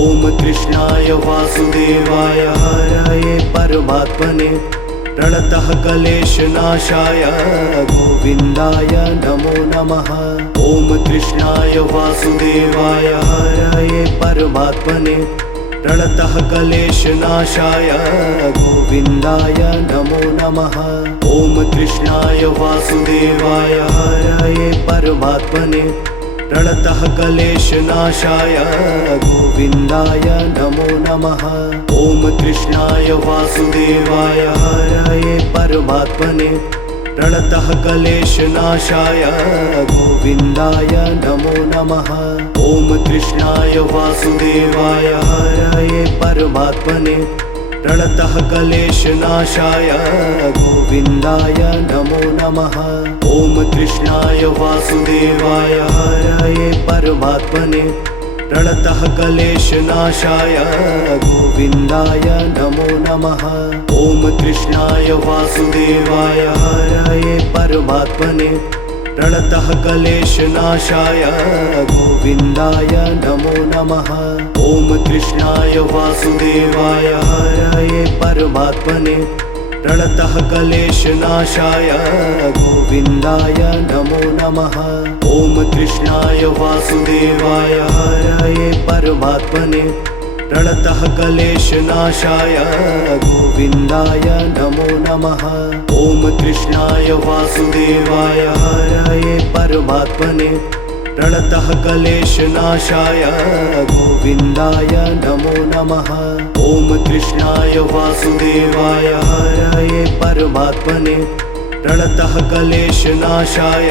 ॐ कृष्णाय वासुदेवाय हरये परमात्मने प्रणतः क्लेशनाशाय गोविन्दाय नमो नमः। ॐ कृष्णाय वासुदेवाय हरये परमात्मने प्रणतः क्लेशनाशाय गोविन्दाय नमो नमः। ॐ कृष्णाय वासुदेवाय हरये परमात्मने प्रणतः क्लेशनाशाय गोविन्दाय नमो नमः। ॐ कृष्णाय वासुदेवाय हरये परमात्मने प्रणतः क्लेशनाशाय गोविन्दाय नमो नमः। ॐ कृष्णाय वासुदेवाय हरये परमात्मने प्रणतः क्लेशनाशाय गोविन्दाय नमो नमः। ॐ कृष्णाय वासुदेवाय हरये परमात्मने प्रणतः क्लेशनाशाय गोविन्दाय नमो नमः। ॐ कृष्णाय वासुदेवाय हरये परमात्मने प्रणतः क्लेशनाशाय गोविन्दाय नमो नमः। ॐ कृष्णाय वासुदेवाय हरये परमात्मने प्रणतः क्लेशनाशाय गोविन्दाय नमो नमः। ॐ कृष्णाय वासुदेवाय हरये परमात्मने प्रणतः क्लेशनाशाय गोविन्दाय नमो नमः। ॐ कृष्णाय वासुदेवाय हरये परमात्मने प्रणतः क्लेशनाशाय गोविन्दाय नमो नमः। ॐ कृष्णाय वासुदेवाय हरये परमात्मने प्रणतः क्लेशनाशाय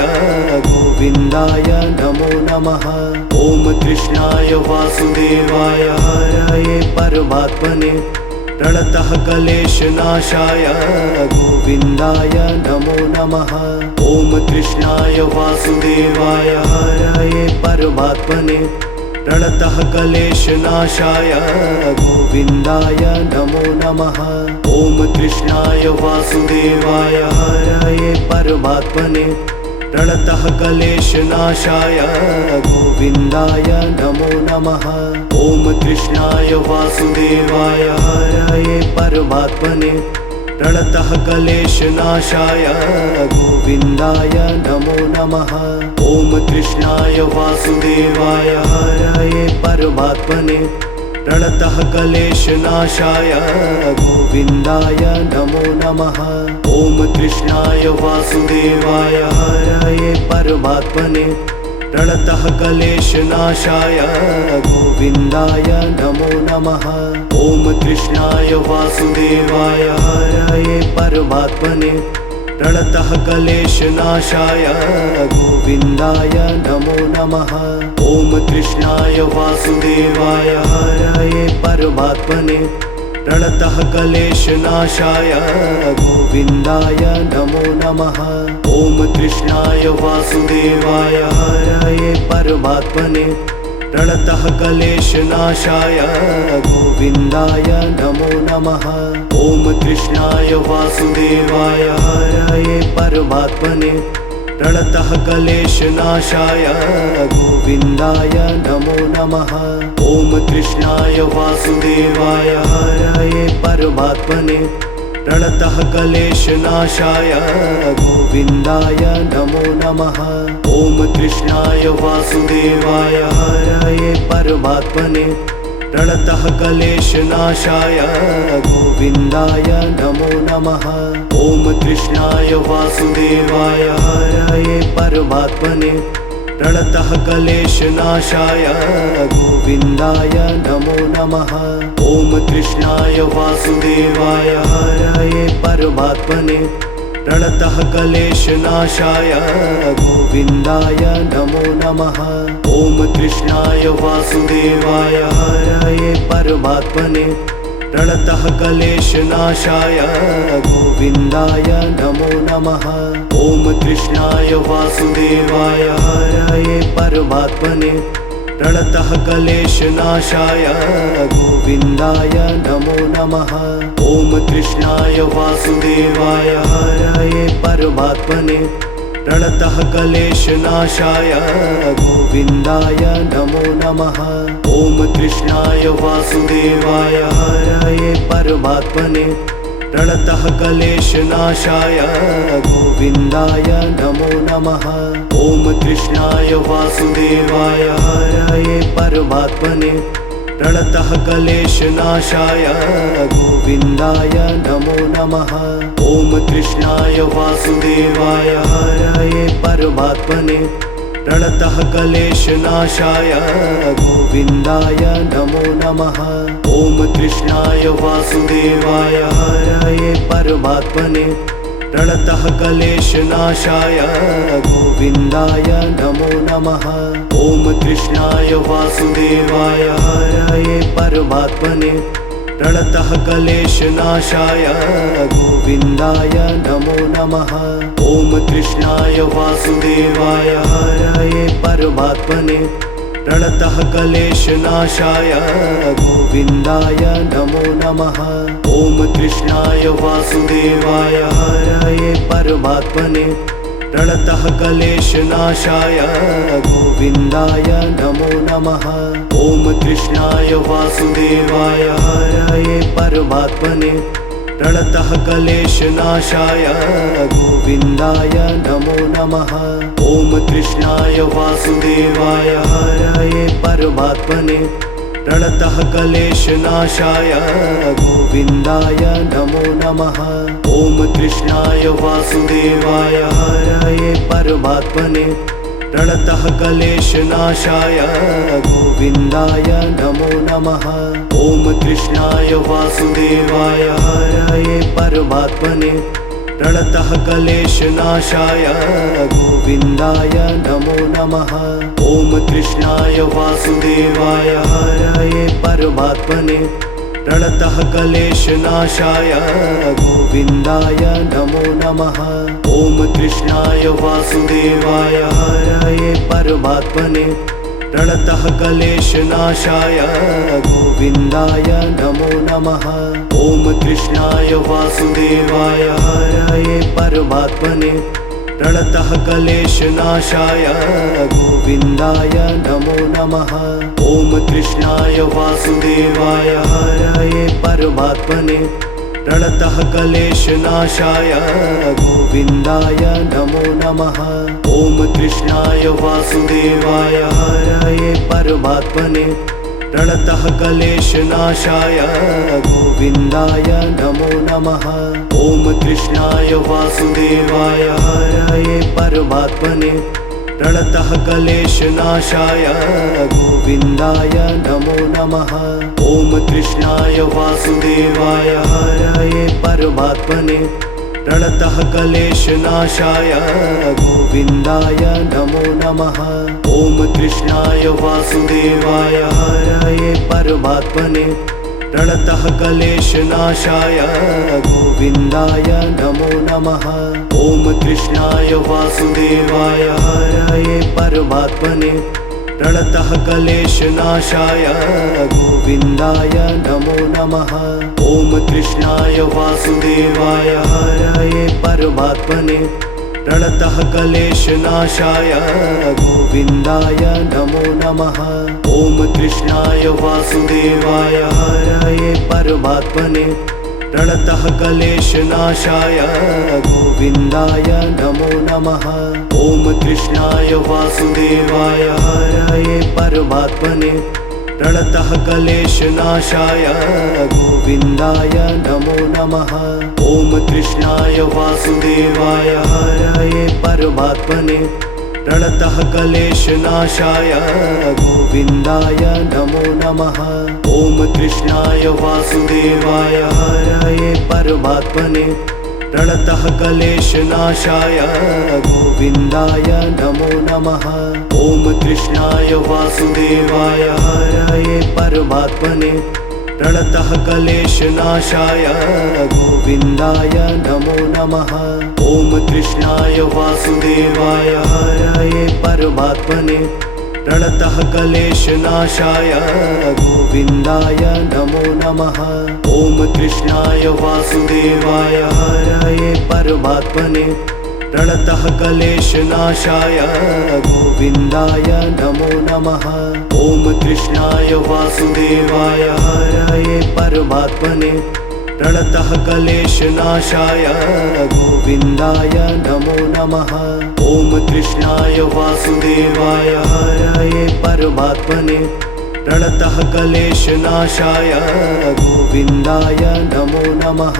गोविन्दाय नमो नमः। ॐ कृष्णाय वासुदेवाय हरये परमात्मने प्रणतः क्लेशनाशाय गोविन्दाय नमो नमः। ॐ कृष्णाय वासुदेवाय हरये परमात्मने प्रणतः क्लेशनाशाय गोविन्दाय नमो नमः। ॐ कृष्णाय वासुदेवाय हरये परमात्मने प्रणतः क्लेशनाशाय गोविन्दाय नमो नमः। ॐ कृष्णाय वासुदेवाय हरये परमात्मने प्रणतः क्लेशनाशाय गोविन्दाय नमो नमः। ॐ कृष्णाय वासुदेवाय हरये परमात्मने प्रणतः क्लेशनाशाय गोविन्दाय नमो नमः। ॐ कृष्णाय वासुदेवाय हरये परमात्मने प्रणतः क्लेशनाशाय गोविन्दाय नमो नमः। ॐ कृष्णाय वासुदेवाय हरये परमात्मने प्रणतः क्लेशनाशाय गोविन्दाय नमो नमः। ॐ कृष्णाय वासुदेवाय हरये परमात्मने प्रणतः क्लेशनाशाय गोविन्दाय नमो नमः। ॐ कृष्णाय वासुदेवाय हरये परमात्मने प्रणतः क्लेशनाशाय गोविन्दाय नमो नमः। ॐ कृष्णाय वासुदेवाय हरये परमात्मने प्रणतः क्लेशनाशाय गोविन्दाय नमो नमः। ॐ कृष्णाय वासुदेवाय हरये परमात्मने प्रणतः क्लेशनाशाय गोविन्दाय नमो नमः। ॐ कृष्णाय वासुदेवाय हरये परमात्मने प्रणतः क्लेशनाशाय गोविन्दाय नमो नमः। ॐ कृष्णाय वासुदेवाय हरये परमात्मने प्रणतः क्लेशनाशाय गोविन्दाय नमो नमः। ॐ कृष्णाय वासुदेवाय हरये परमात्मने प्रणतः क्लेशनाशाय गोविन्दाय नमो नमः। ॐ कृष्णाय वासुदेवाय हरये परमात्मने प्रणतः क्लेशनाशाय गोविन्दाय नमो नमः। ॐ कृष्णाय वासुदेवाय हरये परमात्मने प्रणतः क्लेशनाशाय गोविन्दाय नमो नमः। ॐ कृष्णाय वासुदेवाय हरये परमात्मने प्रणतः क्लेशनाशाय गोविन्दाय नमो नमः। ॐ कृष्णाय वासुदेवाय हरये परमात्मने प्रणतः क्लेशनाशाय गोविन्दाय नमो नमः। ॐ कृष्णाय वासुदेवाय हरये परमात्मने प्रणतः क्लेशनाशाय गोविन्दाय नमो नमः। ॐ कृष्णाय वासुदेवाय हरये परमात्मने प्रणतः क्लेशनाशाय गोविन्दाय नमो नमः। ॐ कृष्णाय वासुदेवाय हरये परमात्मने प्रणतः क्लेशनाशाय गोविन्दाय नमो नमः। ॐ कृष्णाय वासुदेवाय हरये परमात्मने प्रणतः क्लेशनाशाय गोविन्दाय नमो नमः। ॐ कृष्णाय वासुदेवाय हरये परमात्मने प्रणतः क्लेशनाशाय गोविन्दाय नमो नमः। ॐ कृष्णाय वासुदेवाय हरये परमात्मने प्रणतः क्लेशनाशाय गोविन्दाय नमो नमः। ॐ कृष्णाय वासुदेवाय हरये परमात्मने प्रणतः क्लेशनाशाय गोविन्दाय नमो नमः। ॐ कृष्णाय वासुदेवाय हरये परमात्मने प्रणतः क्लेशनाशाय गोविन्दाय नमो नमः। ॐ कृष्णाय वासुदेवाय हरये परमात्मने प्रणतः क्लेशनाशाय गोविन्दाय नमो नमः। ॐ कृष्णाय वासुदेवाय हरये परमात्मने प्रणतः क्लेशनाशाय गोविन्दाय नमो नमः। ॐ कृष्णाय वासुदेवाय हरये परमात्मने प्रणतः क्लेशनाशाय गोविन्दाय नमो नमः। ॐ कृष्णाय वासुदेवाय हरये परमात्मने प्रणतः क्लेशनाशाय गोविन्दाय नमो नमः। ॐ कृष्णाय वासुदेवाय हरये परमात्मने प्रणतः क्लेशनाशाय गोविन्दाय नमो नमः। ॐ कृष्णाय वासुदेवाय हरये परमात्मने प्रणतः क्लेशनाशाय गोविन्दाय नमो नमः। ॐ कृष्णाय वासुदेवाय हरये परमात्मने प्रणतः क्लेशनाशाय गोविन्दाय नमो नमः। ॐ कृष्णाय वासुदेवाय हरये परमात्मने प्रणतः क्लेशनाशाय गोविन्दाय नमो नमः। ॐ कृष्णाय वासुदेवाय हरये परमात्मने प्रणतः क्लेशनाशाय गोविन्दाय नमो नमः। ॐ कृष्णाय वासुदेवाय हरये परमात्मने प्रणतः क्लेशनाशाय गोविन्दाय नमो नमः। ॐ कृष्णाय वासुदेवाय हरये परमात्मने प्रणतः क्लेशनाशाय गोविन्दाय नमो नमः। ॐ कृष्णाय वासुदेवाय हरये परमात्मने प्रणतः क्लेशनाशाय गोविन्दाय नमो नमः। ॐ कृष्णाय वासुदेवाय हरये परमात्मने प्रणतः क्लेशनाशाय गोविन्दाय नमो नमः। ॐ कृष्णाय वासुदेवाय हरये परमात्मने प्रणतः क्लेशनाशाय गोविन्दाय नमो नमः। ॐ कृष्णाय वासुदेवाय हरये परमात्मने प्रणतः क्लेशनाशाय गोविन्दाय नमो नमः। ॐ कृष्णाय वासुदेवाय हरये परमात्मने प्रणतः क्लेशनाशाय गोविन्दाय नमो नमः। ॐ कृष्णाय वासुदेवाय हरये परमात्मने प्रणतः क्लेशनाशाय गोविन्दाय नमो नमः। ॐ कृष्णाय वासुदेवाय हरये परमात्मने प्रणतः क्लेशनाशाय गोविन्दाय नमो नमः। ॐ कृष्णाय वासुदेवाय हरये परमात्मने प्रणतः क्लेशनाशाय गोविन्दाय नमो नमः। ॐ कृष्णाय वासुदेवाय हरये परमात्मने प्रणतः क्लेशनाशाय गोविन्दाय नमो नमः। ॐ कृष्णाय वासुदेवाय हरये परमात्मने प्रणतः क्लेशनाशाय गोविन्दाय नमो नमः।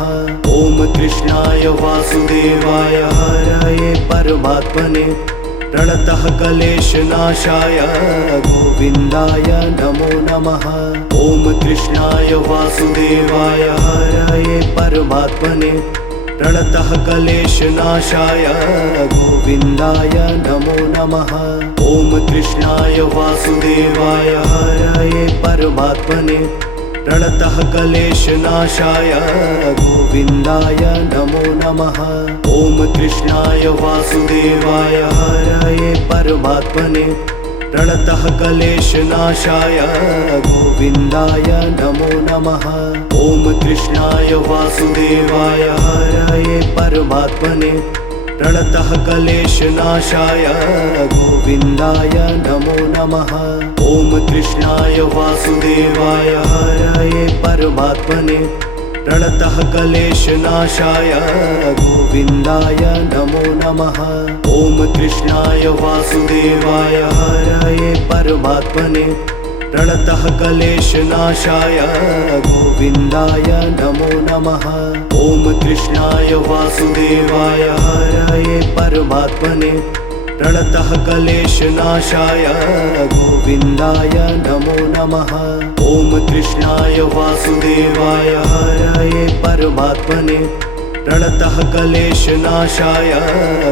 ॐ कृष्णाय वासुदेवाय हरये परमात्मने प्रणतः क्लेशनाशाय गोविन्दाय नमो नमः। ॐ कृष्णाय वासुदेवाय हरये परमात्मने प्रणतः क्लेशनाशाय गोविन्दाय नमो नमः। ॐ कृष्णाय वासुदेवाय हरये परमात्मने प्रणतः क्लेशनाशाय गोविन्दाय नमो नमः। ॐ कृष्णाय वासुदेवाय हरये परमात्मने प्रणतः क्लेशनाशाय गोविन्दाय नमो नमः। ॐ कृष्णाय वासुदेवाय हरये परमात्मने प्रणतः क्लेशनाशाय गोविन्दाय नमो नमः। ॐ कृष्णाय वासुदेवाय हरये परमात्मने प्रणतः क्लेशनाशाय गोविन्दाय नमो नमः। ॐ कृष्णाय वासुदेवाय हरये परमात्मने प्रणतः क्लेशनाशाय गोविन्दाय नमो नमः। ॐ कृष्णाय वासुदेवाय हरये परमात्मने प्रणतः क्लेशनाशाय गोविन्दाय नमो नमः। ॐ कृष्णाय वासुदेवाय हरये परमात्मने प्रणतः क्लेशनाशाय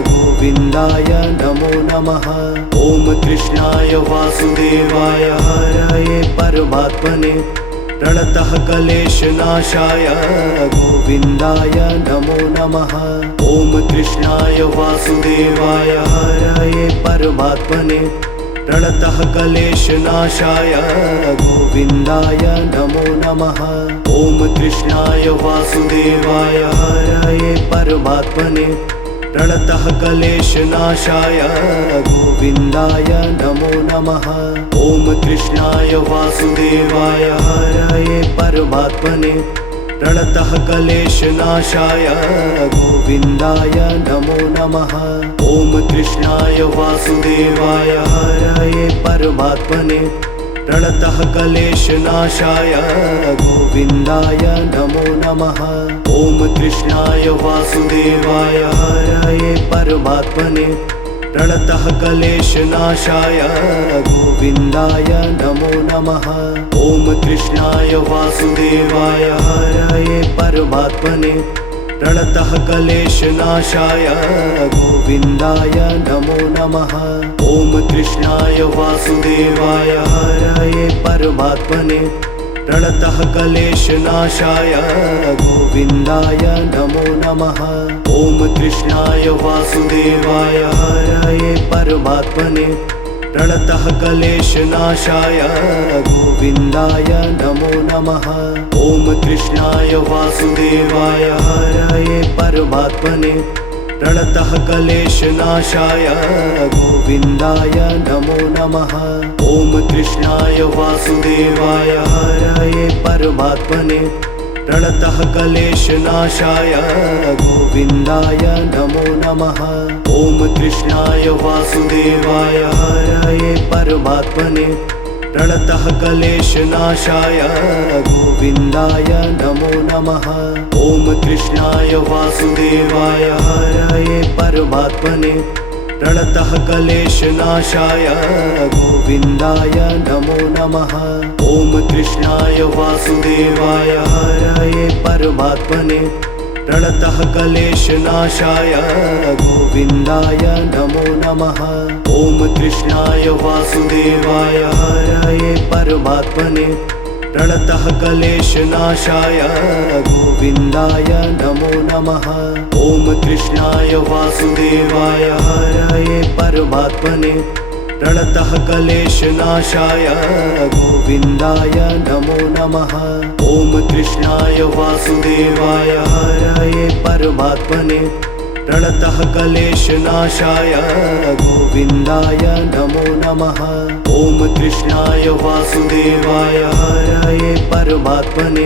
गोविन्दाय नमो नमः। ॐ कृष्णाय वासुदेवाय हरये परमात्मने प्रणतः क्लेशनाशाय गोविन्दाय नमो नमः। ॐ कृष्णाय वासुदेवाय हरये परमात्मने प्रणतः क्लेशनाशाय गोविन्दाय नमो नमः। ॐ कृष्णाय वासुदेवाय हरये परमात्मने प्रणतः क्लेशनाशाय गोविन्दाय नमो नमः। ॐ कृष्णाय वासुदेवाय हरये परमात्मने प्रणतः क्लेशनाशाय गोविन्दाय नमो नमः। ॐ कृष्णाय वासुदेवाय हरये परमात्मने प्रणतः क्लेशनाशाय गोविन्दाय नमो नमः। ॐ कृष्णाय वासुदेवाय हरये परमात्मने प्रणतः क्लेशनाशाय गोविन्दाय नमो नमः। ॐ कृष्णाय वासुदेवाय हरये परमात्मने प्रणतः क्लेशनाशाय गोविन्दाय नमो नमः। ॐ कृष्णाय वासुदेवाय हरये परमात्मने प्रणतः क्लेशनाशाय गोविन्दाय नमो नमः। ॐ कृष्णाय वासुदेवाय हरये परमात्मने प्रणतः क्लेशनाशाय गोविन्दाय नमो नमः। ॐ कृष्णाय वासुदेवाय हरये परमात्मने प्रणतः क्लेशनाशाय गोविन्दाय नमो नमः। ॐ कृष्णाय वासुदेवाय हरये परमात्मने प्रणतः क्लेशनाशाय गोविन्दाय नमो नमः। ॐ कृष्णाय वासुदेवाय हरये परमात्मने प्रणतः क्लेशनाशाय गोविन्दाय नमो नमः। ॐ कृष्णाय वासुदेवाय हरये परमात्मने प्रणतः क्लेशनाशाय गोविन्दाय नमो नमः। ॐ कृष्णाय वासुदेवाय हरये परमात्मने प्रणतः क्लेशनाशाय गोविन्दाय नमो नमः। ॐ कृष्णाय वासुदेवाय हरये परमात्मने प्रणतः क्लेशनाशाय गोविन्दाय नमो नमः। ॐ कृष्णाय वासुदेवाय हरये परमात्मने प्रणतः क्लेशनाशाय गोविन्दाय नमो नमः। ॐ कृष्णाय वासुदेवाय हरये परमात्मने प्रणतः क्लेशनाशाय गोविन्दाय नमो नमः। ॐ कृष्णाय वासुदेवाय हरये परमात्मने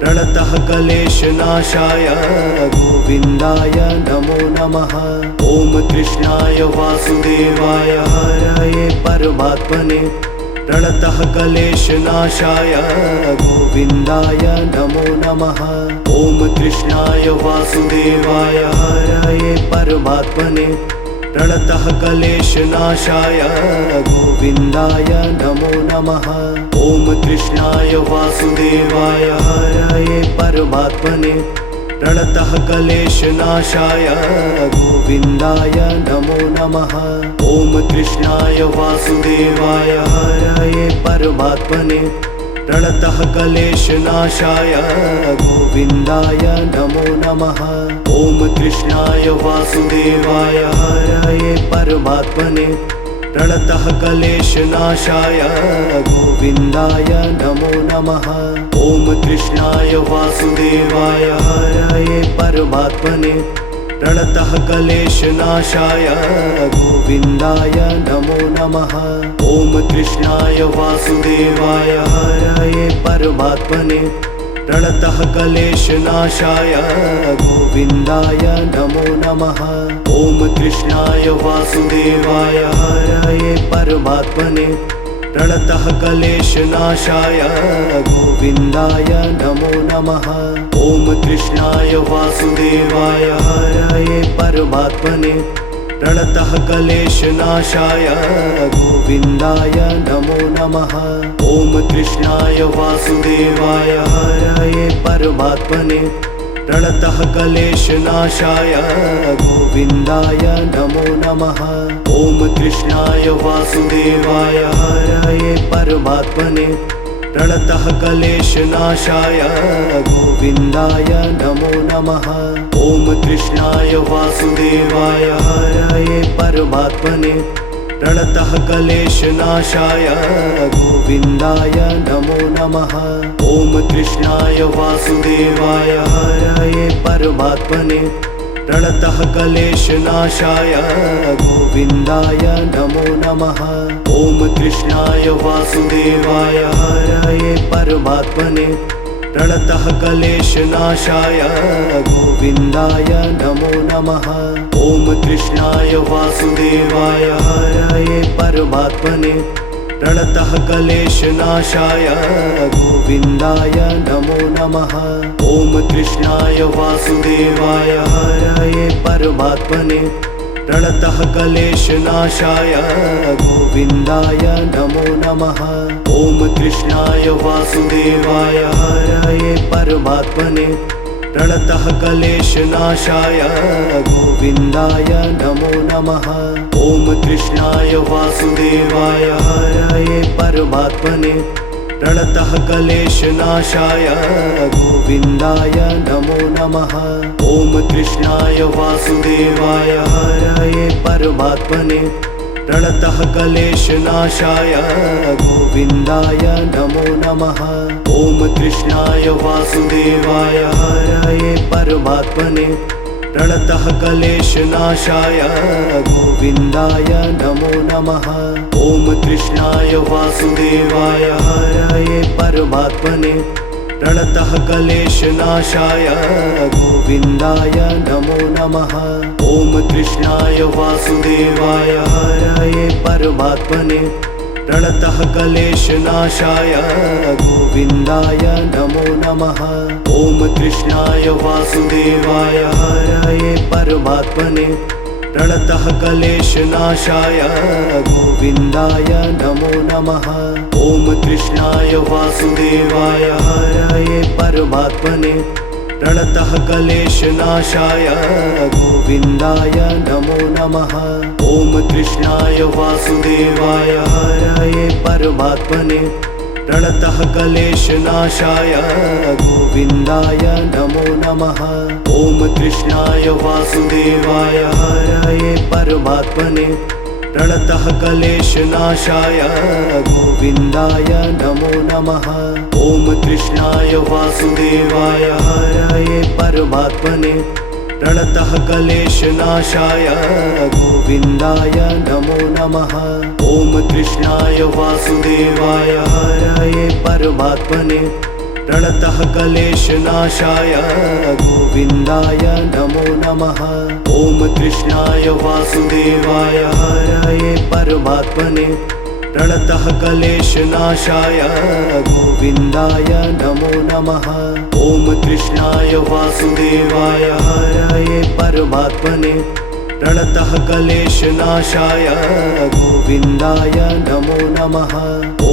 प्रणतः क्लेशनाशाय गोविन्दाय नमो नमः। ॐ कृष्णाय वासुदेवाय हरये परमात्मने प्रणतः क्लेशनाशाय गोविन्दाय नमो नमः। ॐ कृष्णाय वासुदेवाय हरये परमात्मने प्रणतः क्लेशनाशाय गोविन्दाय नमो नमः। ॐ कृष्णाय वासुदेवाय हरये परमात्मने प्रणतः क्लेशनाशाय गोविन्दाय नमो नमः। ॐ कृष्णाय वासुदेवाय हरये परमात्मने प्रणतः क्लेशनाशाय गोविन्दाय नमो नमः। ॐ कृष्णाय वासुदेवाय हरये परमात्मने प्रणतः क्लेशनाशाय गोविन्दाय नमो नमः। ॐ कृष्णाय वासुदेवाय हरये परमात्मने प्रणतः क्लेशनाशाय गोविन्दाय नमो नमः। ॐ कृष्णाय वासुदेवाय हरये परमात्मने प्रणतः क्लेशनाशाय गोविन्दाय नमो नमः। ॐ कृष्णाय वासुदेवाय हरये परमात्मने प्रणतः क्लेशनाशाय गोविन्दाय नमो नमः। ॐ कृष्णाय वासुदेवाय हरये परमात्मने प्रणतः क्लेशनाशाय गोविन्दाय नमो नमः। ॐ कृष्णाय वासुदेवाय हरये परमात्मने प्रणतः क्लेशनाशाय गोविन्दाय नमो नमः। ॐ कृष्णाय वासुदेवाय हरये परमात्मने प्रणतः क्लेशनाशाय गोविन्दाय नमो नमः। ॐ कृष्णाय वासुदेवाय हरये परमात्मने प्रणतः क्लेशनाशाय गोविन्दाय नमो नमः। ॐ कृष्णाय वासुदेवाय हरये परमात्मने प्रणतः क्लेशनाशाय गोविन्दाय नमो नमः। ॐ कृष्णाय वासुदेवाय हरये परमात्मने प्रणतः क्लेशनाशाय गोविन्दाय नमो नमः। ॐ कृष्णाय वासुदेवाय हरये परमात्मने प्रणतः क्लेशनाशाय गोविन्दाय नमो नमः। ॐ कृष्णाय वासुदेवाय हरये परमात्मने प्रणतः क्लेशनाशाय गोविन्दाय नमो नमः। ॐ कृष्णाय वासुदेवाय हरये परमात्मने प्रणतः क्लेशनाशाय गोविन्दाय नमो नमः। ॐ कृष्णाय वासुदेवाय हरये परमात्मने प्रणतः क्लेशनाशाय गोविन्दाय नमो नमः। ॐ कृष्णाय वासुदेवाय हरये परमात्मने प्रणतः क्लेशनाशाय गोविन्दाय नमो नमः। ॐ कृष्णाय वासुदेवाय हरये परमात्मने प्रणतः क्लेशनाशाय गोविन्दाय नमो नमः। ॐ कृष्णाय वासुदेवाय हरये परमात्मने प्रणतः क्लेशनाशाय गोविन्दाय नमो नमः। ॐ कृष्णाय वासुदेवाय हरये परमात्मने प्रणतः क्लेशनाशाय गोविन्दाय नमो नमः। ॐ कृष्णाय वासुदेवाय हरये परमात्मने प्रणतः क्लेशनाशाय गोविन्दाय नमो नमः। ॐ कृष्णाय वासुदेवाय हरये परमात्मने प्रणतः क्लेशनाशाय गोविन्दाय नमो नमः। ॐ कृष्णाय वासुदेवाय हरये परमात्मने प्रणतः क्लेशनाशाय गोविन्दाय नमो नमः। ॐ कृष्णाय वासुदेवाय हरये परमात्मने प्रणतः क्लेशनाशाय गोविन्दाय नमो नमः। ॐ कृष्णाय वासुदेवाय हरये परमात्मने प्रणतः क्लेशनाशाय गोविन्दाय नमो नमः। ॐ कृष्णाय वासुदेवाय हरये परमात्मने प्रणतः क्लेशनाशाय गोविन्दाय नमो नमः। ॐ कृष्णाय वासुदेवाय हरये परमात्मने प्रणतः क्लेशनाशाय गोविन्दाय नमो नमः। ॐ कृष्णाय वासुदेवाय हरये परमात्मने प्रणतः क्लेशनाशाय गोविन्दाय नमो नमः।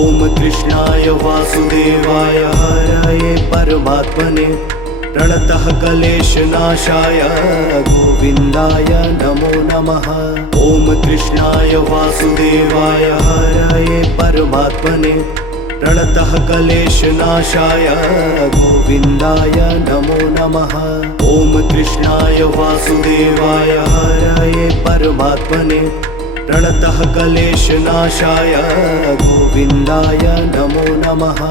ॐ कृष्णाय वासुदेवाय हरये परमात्मने प्रणतः क्लेशनाशाय गोविन्दाय नमो नमः। ॐ कृष्णाय वासुदेवाय हरये परमात्मने प्रणतः क्लेशनाशाय गोविन्दाय नमो नमः। ॐ कृष्णाय वासुदेवाय हरये परमात्मने प्रणतः क्लेशनाशाय गोविन्दाय नमो नमः।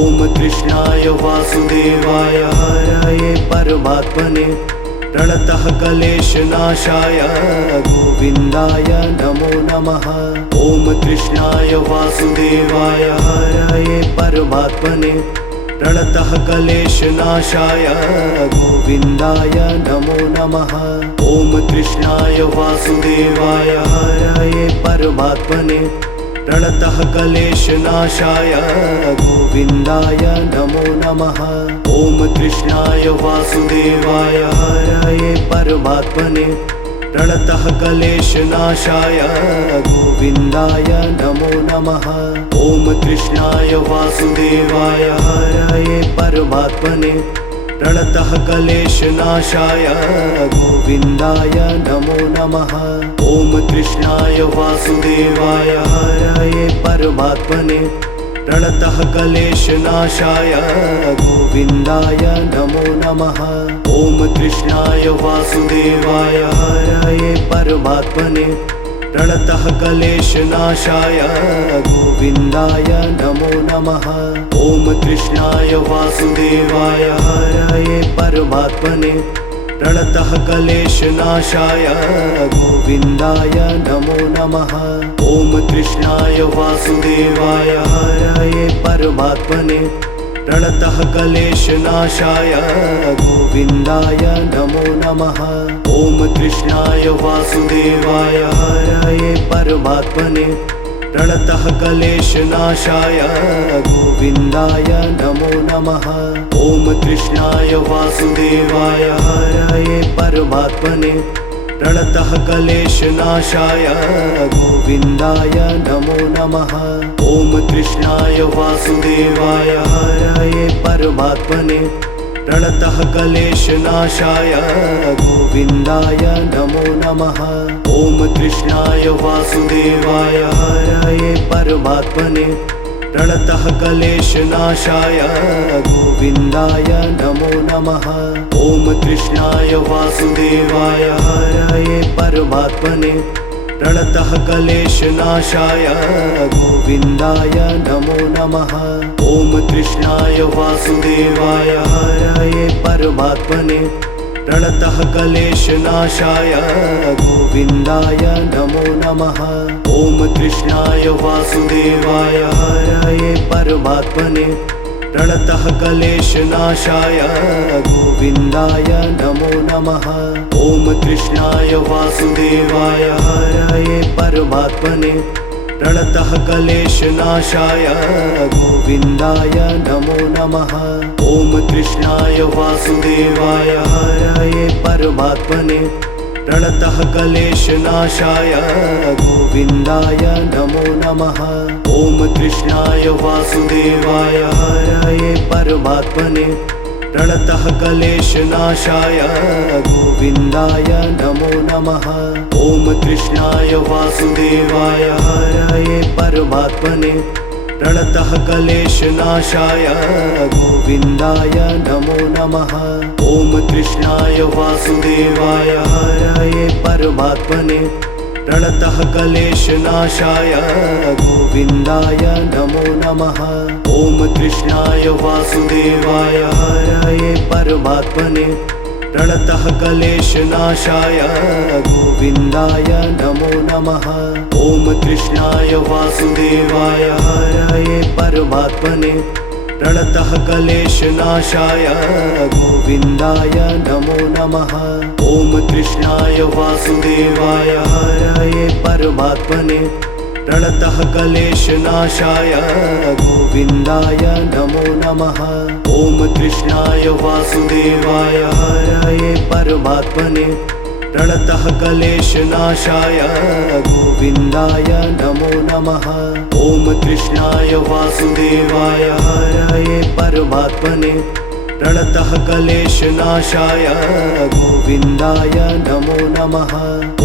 ॐ कृष्णाय वासुदेवाय हरये परमात्मने प्रणतः क्लेशनाशाय गोविन्दाय नमो नमः। ॐ कृष्णाय वासुदेवाय हरये परमात्मने प्रणतः क्लेशनाशाय गोविन्दाय नमो नमः। ॐ कृष्णाय वासुदेवाय हरये परमात्मने प्रणतः क्लेशनाशाय गोविन्दाय नमो नमः। ॐ कृष्णाय वासुदेवाय हरये परमात्मने प्रणतः क्लेशनाशाय गोविन्दाय नमो नमः। ॐ कृष्णाय वासुदेवाय हरये परमात्मने प्रणतः क्लेशनाशाय गोविन्दाय नमो नमः। ॐ कृष्णाय वासुदेवाय हरये परमात्मने प्रणतः क्लेशनाशाय गोविन्दाय नमो नमः। ॐ कृष्णाय वासुदेवाय हरये परमात्मने प्रणतः क्लेशनाशाय गोविन्दाय नमो नमः। ॐ कृष्णाय वासुदेवाय हरये परमात्मने प्रणतः क्लेशनाशाय गोविन्दाय नमो नमः। ॐ कृष्णाय वासुदेवाय हरये परमात्मने प्रणतः क्लेशनाशाय गोविन्दाय नमो नमः। ॐ कृष्णाय वासुदेवाय हरये परमात्मने प्रणतः क्लेशनाशाय गोविन्दाय नमो नमः। ॐ कृष्णाय वासुदेवाय हरये परमात्मने प्रणतः क्लेशनाशाय गोविन्दाय नमो नमः। ॐ कृष्णाय वासुदेवाय हरये परमात्मने प्रणतः क्लेशनाशाय गोविन्दाय नमो नमः। ॐ कृष्णाय वासुदेवाय हरये परमात्मने प्रणतः क्लेशनाशाय गोविन्दाय नमो नमः। ॐ कृष्णाय वासुदेवाय हरये परमात्मने प्रणतः क्लेशनाशाय गोविन्दाय नमो नमः। ॐ कृष्णाय वासुदेवाय हरये परमात्मने प्रणतः क्लेशनाशाय गोविन्दाय नमो नमः। ॐ कृष्णाय वासुदेवाय हरये परमात्मने प्रणतः क्लेशनाशाय गोविन्दाय नमो नमः। ॐ कृष्णाय वासुदेवाय हरये परमात्मने प्रणतः क्लेशनाशाय गोविन्दाय नमो नमः। ॐ कृष्णाय वासुदेवाय हरये परमात्मने प्रणतः क्लेशनाशाय गोविन्दाय नमो नमः। ॐ कृष्णाय वासुदेवाय हरये परमात्मने प्रणतः क्लेशनाशाय गोविन्दाय नमो नमः। ॐ कृष्णाय वासुदेवाय हरये परमात्मने प्रणतः क्लेशनाशाय गोविन्दाय नमो नमः। ॐ कृष्णाय वासुदेवाय हरये परमात्मने प्रणतः क्लेशनाशाय गोविन्दाय नमो नमः। ॐ कृष्णाय वासुदेवाय हरये परमात्मने प्रणतः क्लेशनाशाय गोविन्दाय नमो नमः। ॐ कृष्णाय वासुदेवाय हरये परमात्मने प्रणतः क्लेशनाशाय गोविन्दाय नमो नमः। ॐ कृष्णाय वासुदेवाय हरये परमात्मने प्रणतः क्लेशनाशाय गोविन्दाय नमो नमः। ॐ कृष्णाय वासुदेवाय हरये परमात्मने प्रणतः क्लेशनाशाय गोविन्दाय नमो नमः। ॐ कृष्णाय वासुदेवाय हरये परमात्मने प्रणतः क्लेशनाशाय गोविन्दाय नमो नमः।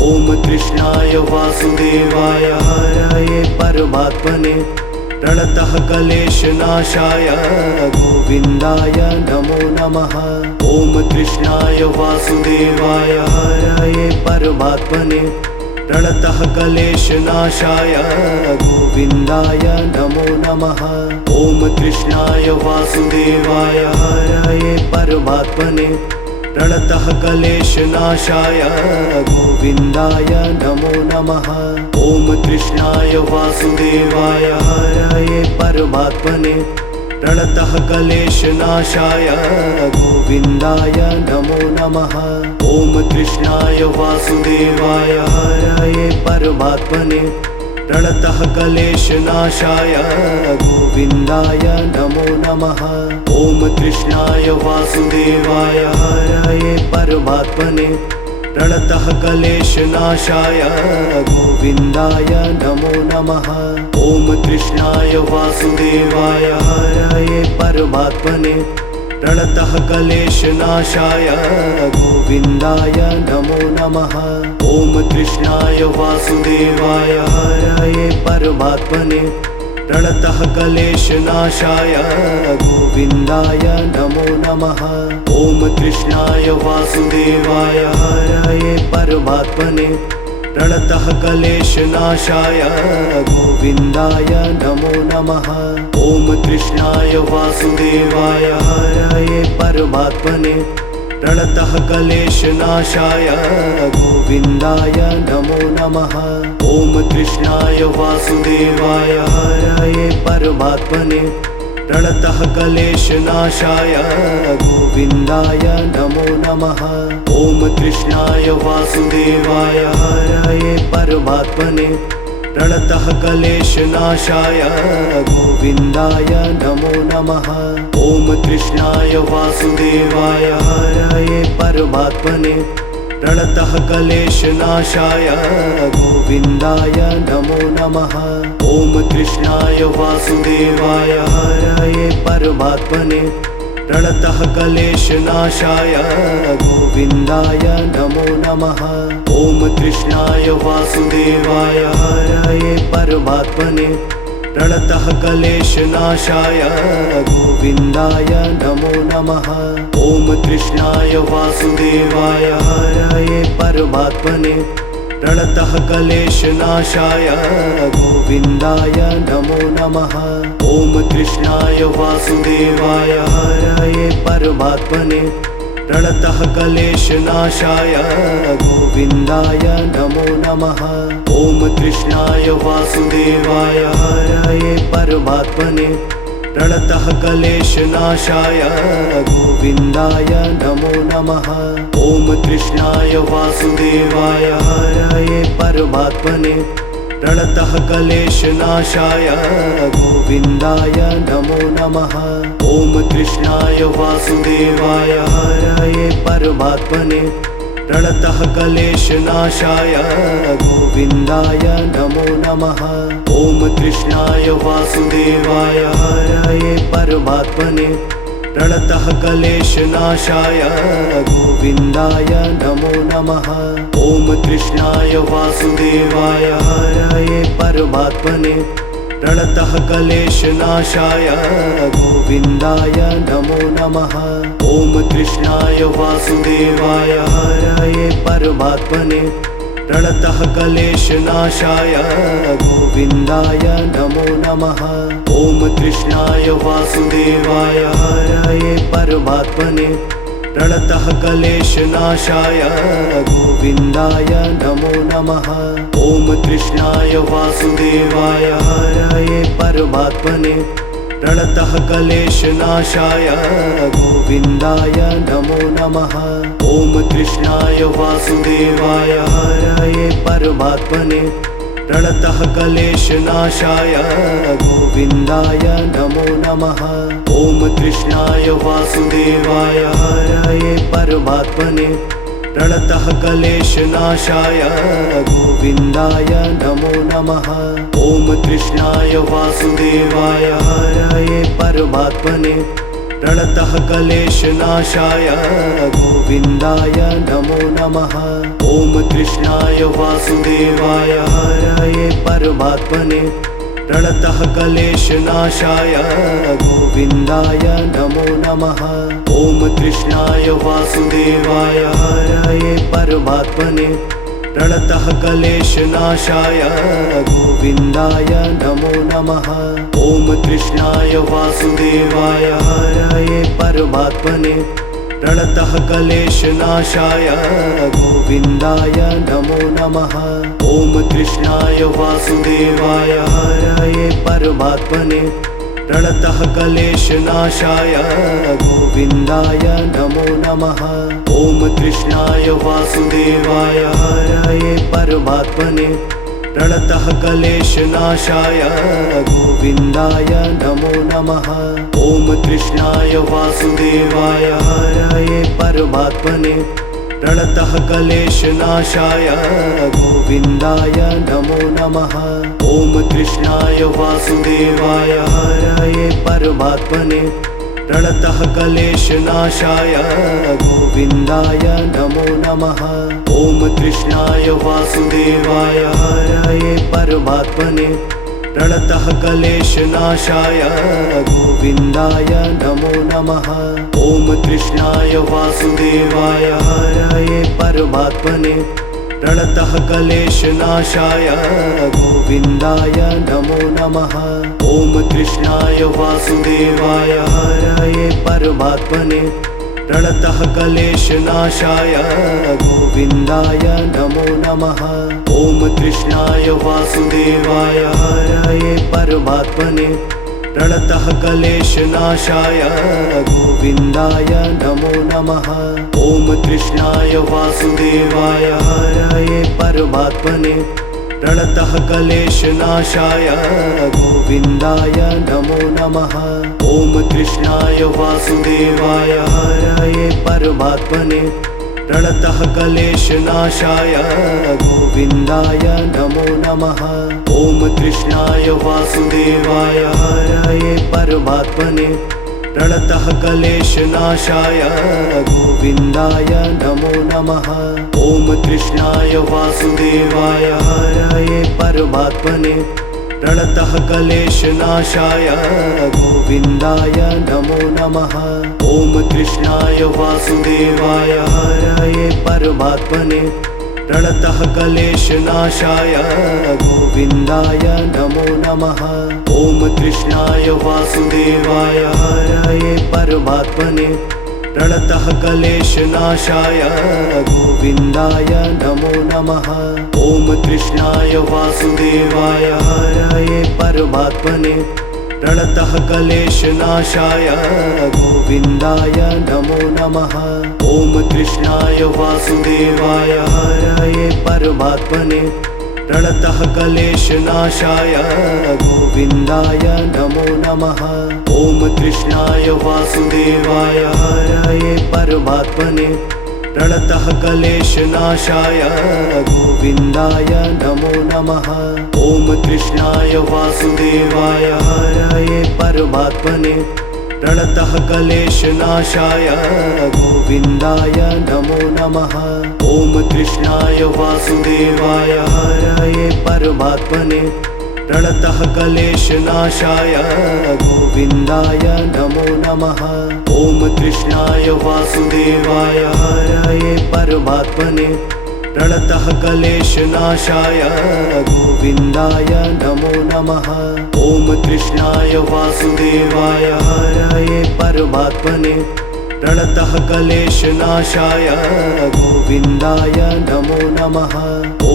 ॐ कृष्णाय वासुदेवाय हरये परमात्मने प्रणतः क्लेशनाशाय गोविन्दाय नमो नमः। ॐ कृष्णाय वासुदेवाय हरये परमात्मने प्रणतः क्लेशनाशाय गोविन्दाय नमो नमः। ॐ कृष्णाय वासुदेवाय हरये परमात्मने प्रणतः क्लेशनाशाय गोविन्दाय नमो नमः। ॐ कृष्णाय वासुदेवाय हरये परमात्मने प्रणतः क्लेशनाशाय गोविन्दाय नमो नमः। ॐ कृष्णाय वासुदेवाय हरये परमात्मने प्रणतः क्लेशनाशाय गोविन्दाय नमो नमः। ॐ कृष्णाय वासुदेवाय हरये परमात्मने प्रणतः क्लेशनाशाय गोविन्दाय नमो नमः। ॐ कृष्णाय वासुदेवाय हरये परमात्मने प्रणतः क्लेशनाशाय गोविन्दाय नमो नमः। ॐ कृष्णाय वासुदेवाय हरये परमात्मने प्रणतः क्लेशनाशाय गोविन्दाय नमो नमः। ॐ कृष्णाय वासुदेवाय हरये परमात्मने प्रणतः क्लेशनाशाय गोविन्दाय नमो नमः। ॐ कृष्णाय वासुदेवाय हरये परमात्मने प्रणतः क्लेशनाशाय गोविन्दाय नमो नमः। ॐ कृष्णाय वासुदेवाय हरये परमात्मने प्रणतः क्लेशनाशाय गोविन्दाय नमो नमः। ॐ कृष्णाय वासुदेवाय हरये परमात्मने प्रणतः क्लेशनाशाय गोविन्दाय नमो नमः। ॐ कृष्णाय वासुदेवाय हरये परमात्मने प्रणतः क्लेशनाशाय गोविन्दाय नमो नमः। ॐ कृष्णाय वासुदेवाय हरये परमात्मने प्रणतः क्लेशनाशाय गोविन्दाय नमो नमः। ॐ कृष्णाय वासुदेवाय हरये परमात्मने प्रणतः क्लेशनाशाय गोविन्दाय नमो नमः। ॐ कृष्णाय वासुदेवाय हरये परमात्मने प्रणतः क्लेशनाशाय गोविन्दाय नमो नमः। ॐ कृष्णाय वासुदेवाय हरये परमात्मने प्रणतः क्लेशनाशाय गोविन्दाय नमो नमः। ॐ कृष्णाय वासुदेवाय हरये परमात्मने प्रणतः क्लेशनाशाय गोविन्दाय नमो नमः। ॐ कृष्णाय वासुदेवाय हरये परमात्मने प्रणतः क्लेशनाशाय गोविन्दाय नमो नमः। ॐ कृष्णाय वासुदेवाय हरये परमात्मने प्रणतः क्लेशनाशाय गोविन्दाय नमो नमः। ॐ कृष्णाय वासुदेवाय हरये परमात्मने प्रणतः क्लेशनाशाय गोविन्दाय नमो नमः। ॐ कृष्णाय वासुदेवाय हरये परमात्मने प्रणतः क्लेशनाशाय गोविन्दाय नमो नमः। ॐ कृष्णाय वासुदेवाय हरये परमात्मने प्रणतः क्लेशनाशाय गोविन्दाय नमो नमः। ॐ कृष्णाय वासुदेवाय हरये परमात्मने प्रणतः क्लेशनाशाय गोविन्दाय नमो नमः। ॐ कृष्णाय वासुदेवाय हरये परमात्मने प्रणतः क्लेशनाशाय गोविन्दाय नमो नमः। ॐ कृष्णाय वासुदेवाय हरये परमात्मने प्रणतः क्लेशनाशाय गोविन्दाय नमो नमः। ॐ कृष्णाय वासुदेवाय हरये परमात्मने प्रणतः क्लेशनाशाय गोविन्दाय नमो नमः। ॐ कृष्णाय वासुदेवाय हरये परमात्मने प्रणतः क्लेशनाशाय गोविन्दाय नमो नमः। ॐ कृष्णाय वासुदेवाय हरये परमात्मने प्रणतः क्लेशनाशाय गोविन्दाय नमो नमः। ॐ कृष्णाय वासुदेवाय हरये परमात्मने प्रणतः क्लेशनाशाय गोविन्दाय नमो नमः। ॐ कृष्णाय वासुदेवाय हरये परमात्मने प्रणतः क्लेशनाशाय गोविन्दाय नमो नमः। ॐ कृष्णाय वासुदेवाय हरये परमात्मने प्रणतः क्लेशनाशाय गोविन्दाय नमो नमः। ॐ कृष्णाय वासुदेवाय हरये परमात्मने प्रणतः क्लेशनाशाय गोविन्दाय नमो नमः। ॐ कृष्णाय वासुदेवाय हरये परमात्मने प्रणतः क्लेशनाशाय गोविन्दाय नमो नमः। ॐ कृष्णाय वासुदेवाय हरये परमात्मने प्रणतः क्लेशनाशाय गोविन्दाय नमो नमः। ॐ कृष्णाय वासुदेवाय हरये परमात्मने प्रणतः क्लेशनाशाय गोविन्दाय नमो नमः। ॐ कृष्णाय वासुदेवाय हरये परमात्मने प्रणतः क्लेशनाशाय गोविन्दाय नमो नमः। ॐ कृष्णाय वासुदेवाय हरये परमात्मने प्रणतः क्लेशनाशाय गोविन्दाय नमो नमः। ॐ कृष्णाय वासुदेवाय हरये परमात्मने प्रणतः क्लेशनाशाय गोविन्दाय नमो नमः। ॐ कृष्णाय वासुदेवाय हरये परमात्मने प्रणतः क्लेशनाशाय गोविन्दाय नमो नमः। ॐ कृष्णाय वासुदेवाय हरये परमात्मने प्रणतः क्लेशनाशाय गोविन्दाय नमो नमः। ॐ कृष्णाय वासुदेवाय हरये परमात्मने प्रणतः क्लेशनाशाय गोविन्दाय नमो नमः। ॐ कृष्णाय वासुदेवाय हरये परमात्मने प्रणतः क्लेशनाशाय गोविन्दाय नमो नमः। ॐ कृष्णाय वासुदेवाय हरये परमात्मने प्रणतः क्लेशनाशाय गोविन्दाय नमो नमः। ॐ कृष्णाय वासुदेवाय हरये परमात्मने प्रणतः क्लेशनाशाय गोविन्दाय नमो नमः। ॐ कृष्णाय वासुदेवाय हरये परमात्मने प्रणतः क्लेशनाशाय गोविन्दाय नमो नमः। ॐ कृष्णाय वासुदेवाय हरये परमात्मने प्रणतः क्लेशनाशाय गोविन्दाय नमो नमः। ॐ कृष्णाय वासुदेवाय हरये परमात्मने प्रणतः क्लेशनाशाय गोविन्दाय नमो नमः। ॐ कृष्णाय वासुदेवाय हरये परमात्मने प्रणतः क्लेशनाशाय गोविन्दाय नमो नमः। ॐ कृष्णाय वासुदेवाय हरये परमात्मने प्रणतः क्लेशनाशाय गोविन्दाय नमो नमः। ॐ कृष्णाय वासुदेवाय हरये परमात्मने प्रणतः क्लेशनाशाय गोविन्दाय नमो नमः। ॐ कृष्णाय वासुदेवाय हरये परमात्मने प्रणतः क्लेशनाशाय गोविन्दाय नमो नमः।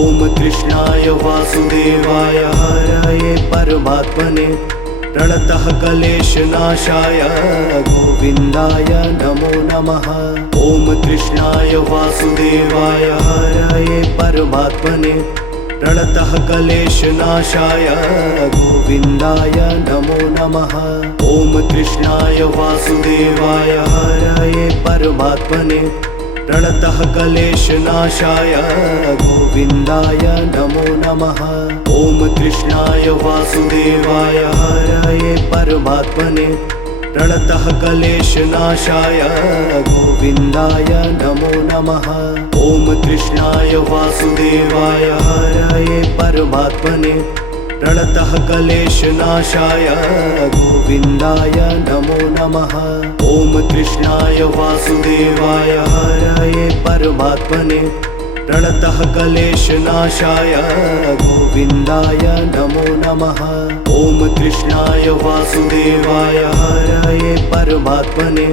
ॐ कृष्णाय वासुदेवाय हरये परमात्मने प्रणतः क्लेशनाशाय गोविन्दाय नमो नमः। ॐ कृष्णाय वासुदेवाय हरये परमात्मने प्रणतः क्लेशनाशाय गोविन्दाय नमो नमः। ॐ कृष्णाय वासुदेवाय हरये परमात्मने प्रणतः क्लेशनाशाय गोविन्दाय नमो नमः। ॐ कृष्णाय वासुदेवाय हरये परमात्मने प्रणतः क्लेशनाशाय गोविन्दाय नमो नमः। ॐ कृष्णाय वासुदेवाय हरये परमात्मने प्रणतः क्लेशनाशाय गोविन्दाय नमो नमः। ॐ कृष्णाय वासुदेवाय हरये परमात्मने प्रणतः क्लेशनाशाय गोविन्दाय नमो नमः। ॐ कृष्णाय वासुदेवाय हरये परमात्मने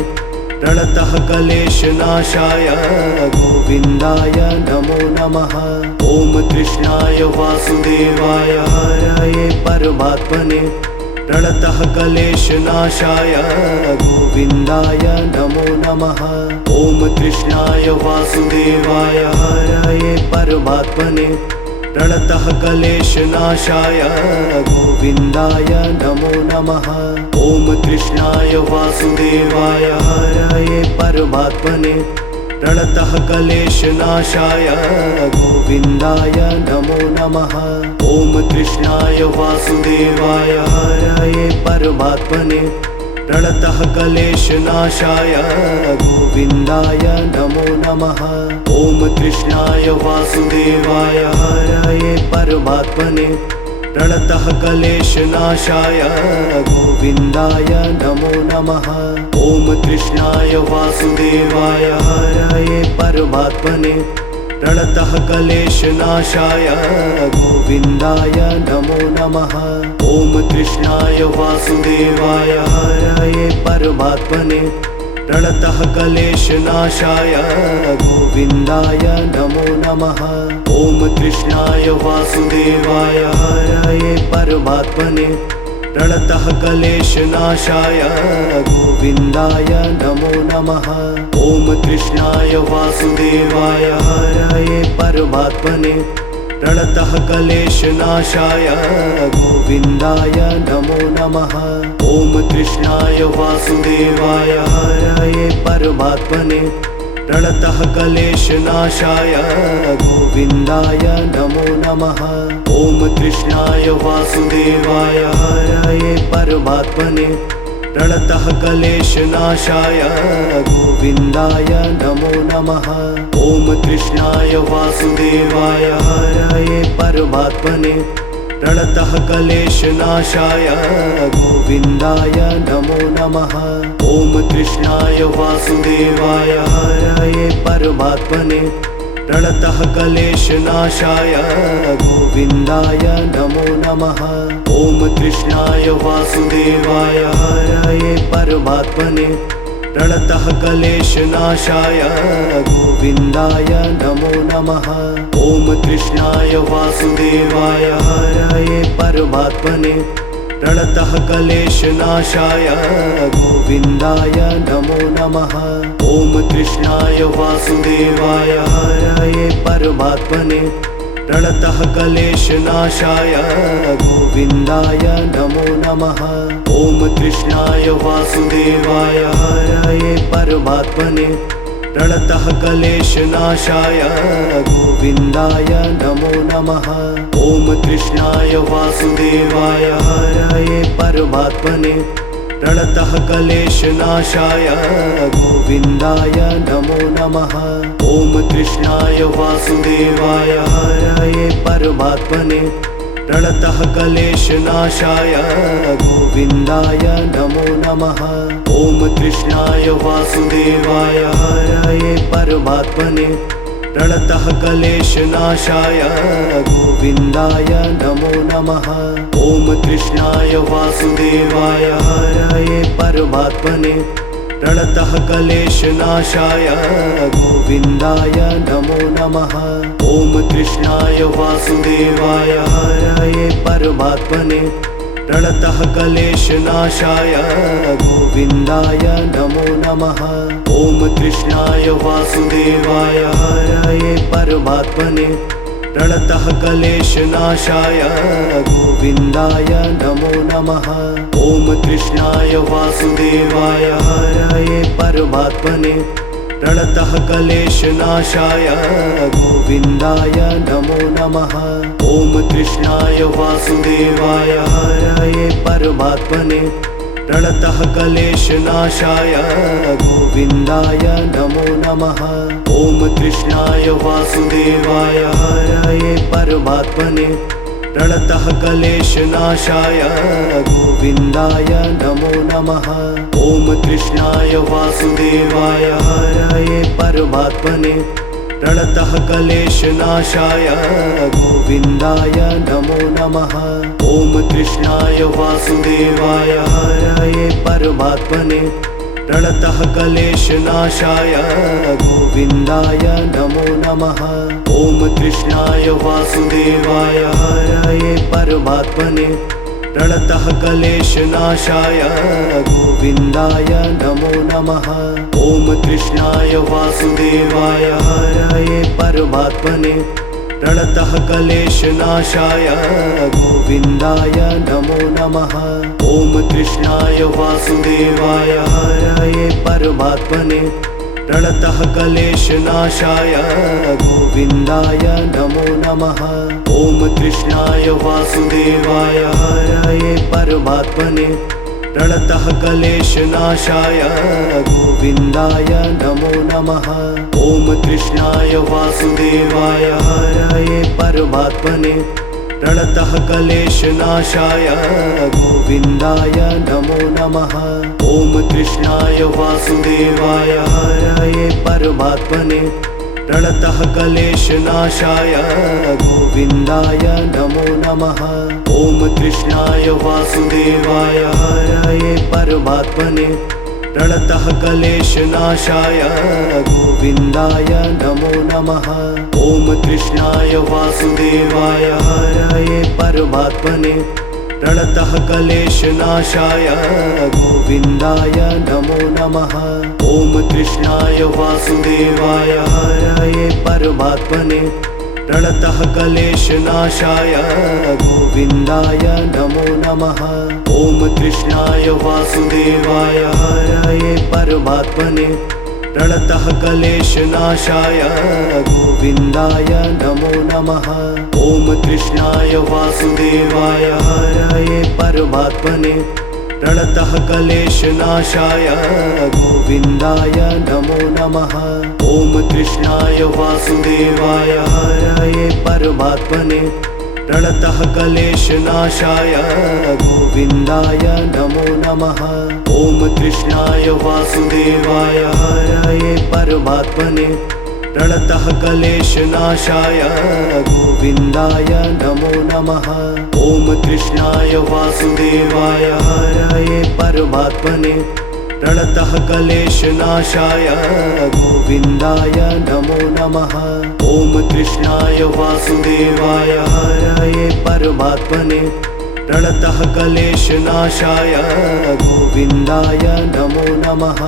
प्रणतः क्लेशनाशाय गोविन्दाय नमो नमः। ॐ कृष्णाय वासुदेवाय हरये परमात्मने प्रणतः क्लेशनाशाय गोविन्दाय नमो नमः। ॐ कृष्णाय वासुदेवाय हरये परमात्मने प्रणतः क्लेशनाशाय गोविन्दाय नमो नमः। ॐ कृष्णाय वासुदेवाय हरये परमात्मने प्रणतः क्लेशनाशाय गोविन्दाय नमो नमः। ॐ कृष्णाय वासुदेवाय हरये परमात्मने प्रणतः क्लेशनाशाय गोविन्दाय नमो नमः। ॐ कृष्णाय वासुदेवाय हरये परमात्मने प्रणतः क्लेशनाशाय गोविन्दाय नमो नमः। ॐ कृष्णाय वासुदेवाय हरये परमात्मने प्रणतः क्लेशनाशाय गोविन्दाय नमो नमः। ॐ कृष्णाय वासुदेवाय हरये परमात्मने प्रणतः क्लेशनाशाय गोविन्दाय नमो नमः। ॐ कृष्णाय वासुदेवाय हरये परमात्मने प्रणतः क्लेशनाशाय गोविन्दाय नमो नमः। ॐ कृष्णाय वासुदेवाय हरये परमात्मने प्रणतः क्लेशनाशाय गोविन्दाय नमो नमः। ॐ कृष्णाय वासुदेवाय हरये परमात्मने प्रणतः क्लेशनाशाय गोविन्दाय नमो नमः। ॐ कृष्णाय वासुदेवाय हरये परमात्मने प्रणतः क्लेशनाशाय गोविन्दाय नमो नमः। ॐ कृष्णाय वासुदेवाय हरये परमात्मने प्रणतः क्लेशनाशाय गोविन्दाय नमो नमः। ॐ कृष्णाय वासुदेवाय हरये परमात्मने प्रणतः क्लेशनाशाय गोविन्दाय नमो नमः। ॐ कृष्णाय वासुदेवाय हरये परमात्मने प्रणतः क्लेशनाशाय गोविन्दाय नमो नमः। ॐ कृष्णाय वासुदेवाय हरये परमात्मने प्रणतः क्लेशनाशाय गोविन्दाय नमो नमः। ॐ कृष्णाय वासुदेवाय हरये परमात्मने प्रणतः क्लेशनाशाय गोविन्दाय नमो नमः। ॐ कृष्णाय वासुदेवाय हरये परमात्मने प्रणतः क्लेशनाशाय गोविन्दाय नमो नमः। ॐ कृष्णाय वासुदेवाय हरये परमात्मने प्रणतः क्लेशनाशाय गोविन्दाय नमो नमः। ॐ कृष्णाय वासुदेवाय हरये परमात्मने प्रणतः क्लेशनाशाय गोविन्दाय नमो नमः। ॐ कृष्णाय वासुदेवाय हरये परमात्मने प्रणतः क्लेशनाशाय गोविन्दाय नमो नमः। ॐ कृष्णाय वासुदेवाय हरये परमात्मने प्रणतः क्लेशनाशाय गोविन्दाय नमो नमः। ॐ कृष्णाय वासुदेवाय हरये परमात्मने प्रणतः क्लेशनाशाय गोविन्दाय नमो नमः। ॐ कृष्णाय वासुदेवाय हरये परमात्मने प्रणतः क्लेशनाशाय गोविन्दाय नमो नमः। ॐ कृष्णाय वासुदेवाय हरये परमात्मने प्रणतः क्लेशनाशाय गोविन्दाय नमो नमः। ॐ कृष्णाय वासुदेवाय हरये परमात्मने प्रणतः क्लेशनाशाय गोविन्दाय नमो नमः। ॐ कृष्णाय वासुदेवाय हरये परमात्मने प्रणतः क्लेशनाशाय गोविन्दाय नमो नमः। ॐ कृष्णाय वासुदेवाय हरये परमात्मने प्रणतः क्लेशनाशाय गोविन्दाय नमो नमः। ॐ कृष्णाय वासुदेवाय हरये परमात्मने प्रणतः क्लेशनाशाय गोविन्दाय नमो नमः। ॐ कृष्णाय वासुदेवाय हरये परमात्मने प्रणतः क्लेशनाशाय गोविन्दाय नमो नमः। ॐ कृष्णाय वासुदेवाय हरये परमात्मने प्रणतः क्लेशनाशाय गोविन्दाय नमो नमः। ॐ कृष्णाय वासुदेवाय हरये परमात्मने प्रणतः क्लेशनाशाय गोविन्दाय नमो नमः। ॐ कृष्णाय वासुदेवाय हरये परमात्मने प्रणतः क्लेशनाशाय गोविन्दाय नमो नमः। ॐ कृष्णाय वासुदेवाय हरये परमात्मने प्रणतः क्लेशनाशाय गोविन्दाय नमो नमः। ॐ कृष्णाय वासुदेवाय हरये परमात्मने प्रणतः क्लेशनाशाय गोविन्दाय नमो नमः। ॐ कृष्णाय वासुदेवाय हरये परमात्मने प्रणतः क्लेशनाशाय गोविन्दाय नमो नमः। ॐ कृष्णाय वासुदेवाय हरये परमात्मने प्रणतः क्लेशनाशाय गोविन्दाय नमो नमः। ॐ कृष्णाय वासुदेवाय हरये परमात्मने प्रणतः क्लेशनाशाय गोविन्दाय नमो नमः। ॐ कृष्णाय वासुदेवाय हरये परमात्मने प्रणतः क्लेशनाशाय गोविन्दाय नमो नमः। ॐ कृष्णाय वासुदेवाय हरये परमात्मने प्रणतः क्लेशनाशाय गोविन्दाय नमो नमः। ॐ कृष्णाय वासुदेवाय हरये परमात्मने प्रणतः क्लेशनाशाय गोविन्दाय नमो नमः। ॐ कृष्णाय वासुदेवाय हरये परमात्मने प्रणतः क्लेशनाशाय गोविन्दाय नमो नमः। ॐ कृष्णाय वासुदेवाय हरये परमात्मने प्रणतः क्लेशनाशाय गोविन्दाय नमो नमः। ॐ कृष्णाय वासुदेवाय हरये परमात्मने प्रणतः क्लेशनाशाय गोविन्दाय नमो नमः।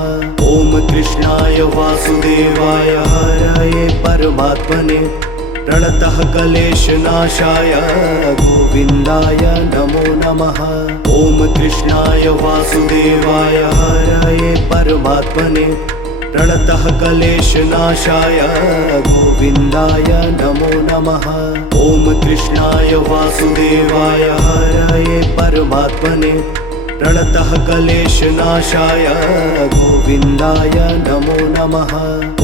ॐ कृष्णाय वासुदेवाय हरये परमात्मने प्रणतः क्लेशनाशाय गोविन्दाय नमो नमः। ॐ कृष्णाय वासुदेवाय हरये परमात्मने प्रणतः क्लेशनाशाय गोविन्दाय नमो नमः। ॐ कृष्णाय वासुदेवाय हरये परमात्मने प्रणतः क्लेशनाशाय गोविन्दाय नमो नमः।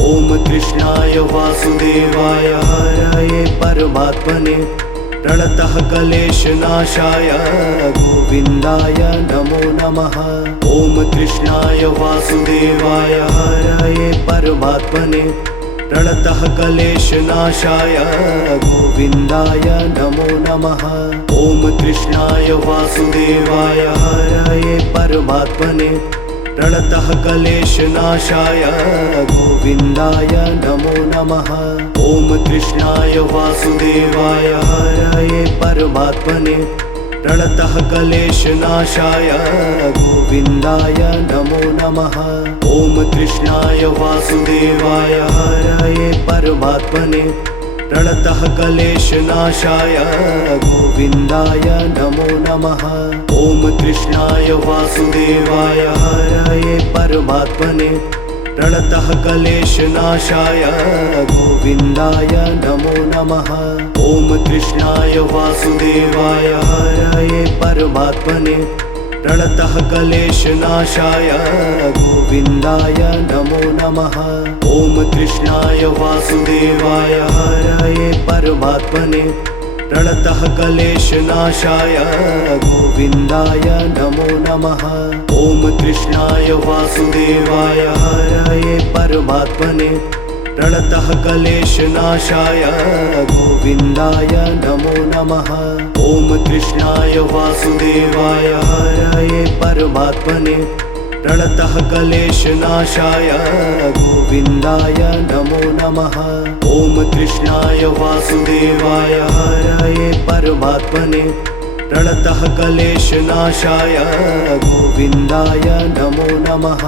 ॐ कृष्णाय वासुदेवाय हरये परमात्मने प्रणतः क्लेशनाशाय गोविन्दाय नमो नमः। ॐ कृष्णाय वासुदेवाय हरये परमात्मने प्रणतः क्लेशनाशाय गोविन्दाय नमो नमः। ॐ कृष्णाय वासुदेवाय हरये परमात्मने प्रणतः क्लेशनाशाय गोविन्दाय नमो नमः। ॐ कृष्णाय वासुदेवाय हरये परमात्मने प्रणतः क्लेशनाशाय गोविन्दाय नमो नमः। ॐ कृष्णाय वासुदेवाय हरये परमात्मने प्रणतः क्लेशनाशाय गोविन्दाय नमो नमः। ॐ कृष्णाय वासुदेवाय हरये परमात्मने प्रणतः क्लेशनाशाय गोविन्दाय नमो नमः। ॐ कृष्णाय वासुदेवाय हरये परमात्मने प्रणतः क्लेशनाशाय गोविन्दाय नमो नमः। ॐ कृष्णाय वासुदेवाय हरये परमात्मने प्रणतः क्लेशनाशाय गोविन्दाय नमो नमः। ॐ कृष्णाय वासुदेवाय हरये परमात्मने प्रणतः क्लेशनाशाय गोविन्दाय नमो नमः। ॐ कृष्णाय वासुदेवाय हरये परमात्मने प्रणतः क्लेशनाशाय गोविन्दाय नमो नमः। ॐ कृष्णाय वासुदेवाय हरये परमात्मने प्रणतः क्लेशनाशाय गोविन्दाय नमो नमः।